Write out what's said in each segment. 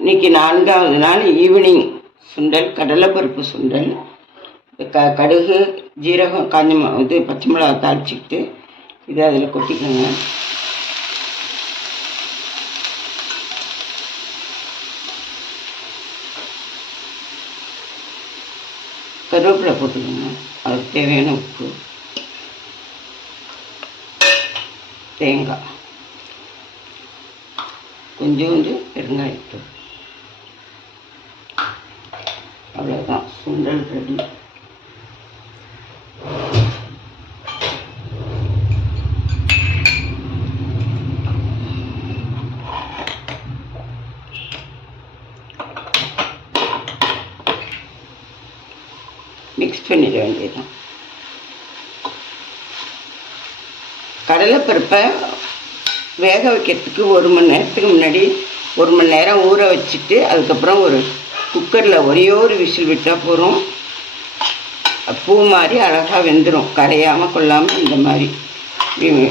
இன்றைக்கி 4வது நாள் ஈவினிங் சுண்டல், கடலைப்பருப்பு சுண்டல். கடுகு, ஜீரகம், காஞ்ச பச்சை மிளகா தாளிச்சிக்கிட்டு இதை அதில் கொட்டிக்கோங்க. கருவேப்பிலை போட்டுக்கோங்க. அதுக்கு தேவையான உப்பு, தேங்காய், கொஞ்சோண்டு பெருங்காயத்தூள். அவ்வளோதான், சுண்டல் ரெடி. மிக்ஸ் பண்ணிட வேண்டியதுதான். கடலைப்பருப்பை வேக வைக்கிறதுக்கு 1 மணி நேரத்துக்கு முன்னாடி 1 மணி நேரம் ஊற வச்சுட்டு அதுக்கப்புறம் ஒரு குக்கரில் ஒரே ஒரு விசில் விட்டால் போதும். பூ மாதிரி அழகாக வெந்துடும், கரையாமல் கொள்ளாமல். இந்த மாதிரி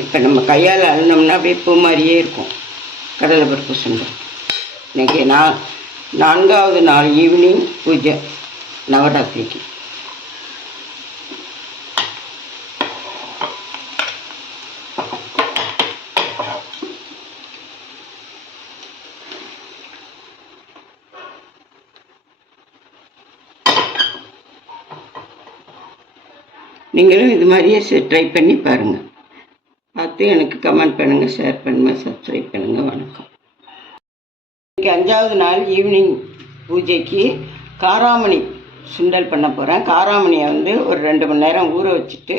இப்போ நம்ம கையால் அழுனோம்னா அப்படியே பூ மாதிரியே இருக்கும் கடலைப்பருப்பு சுண்டல். இன்றைக்கி 4வது நாள் ஈவினிங் பூஜை நவராத்திரிக்கு. நீங்களும் இது மாதிரியே ட்ரை பண்ணி பாருங்கள். பார்த்து எனக்கு கமெண்ட் பண்ணுங்கள், ஷேர் பண்ணுங்கள், சப்ஸ்கிரைப் பண்ணுங்கள். வணக்கம். இன்றைக்கி 5வது நாள் ஈவினிங் பூஜைக்கு காராமணி சுண்டல் பண்ண போகிறேன். காராமணியை ஒரு 2 மணி நேரம் ஊற வச்சுட்டு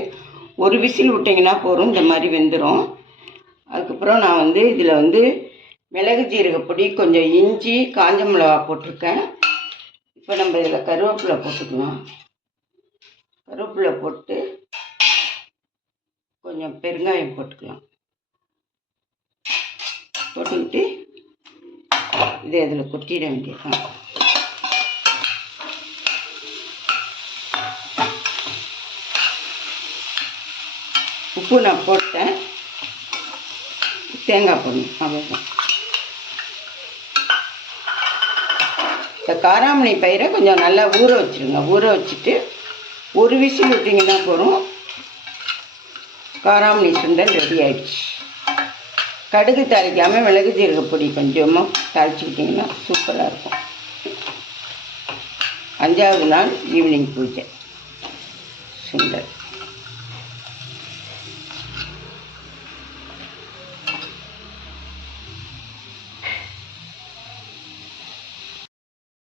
ஒரு விசில் விட்டிங்கன்னா போதும், இந்த மாதிரி வெந்துடும். அதுக்கப்புறம் நான் இதில் மிளகு ஜீரகப்பொடி, கொஞ்சம் இஞ்சி, காஞ்ச மிளகா போட்டிருக்கேன். இப்போ நம்ம இதில் கருவேப்பிலை போட்டுக்கலாம். கருவேப்பிலை போட்டு கொஞ்சம் பெருங்காயம் போட்டுக்கலாம். போட்டுக்கிட்டு இதை அதில் கொட்டிட வேண்டியதுதான். உப்பு நான் போட்டேன், தேங்காய் போடணும், அவ்வளோதான். இந்த காராமணி பயிரை கொஞ்சம் நல்லா ஊற வச்சுருங்க. ஊற வச்சுட்டு ஒரு விசில் விட்டிங்கன்னா போதும், காராமணி சுண்டல் ரெடி ஆயிடுச்சு. கடுகு தாளிக்காமல் மிளகு ஜீரகப்பொடி கொஞ்சமாக தாளிச்சுக்கிட்டிங்கன்னா சூப்பராக இருக்கும். 5வது நாள் ஈவினிங் பூஜை சுண்டல்.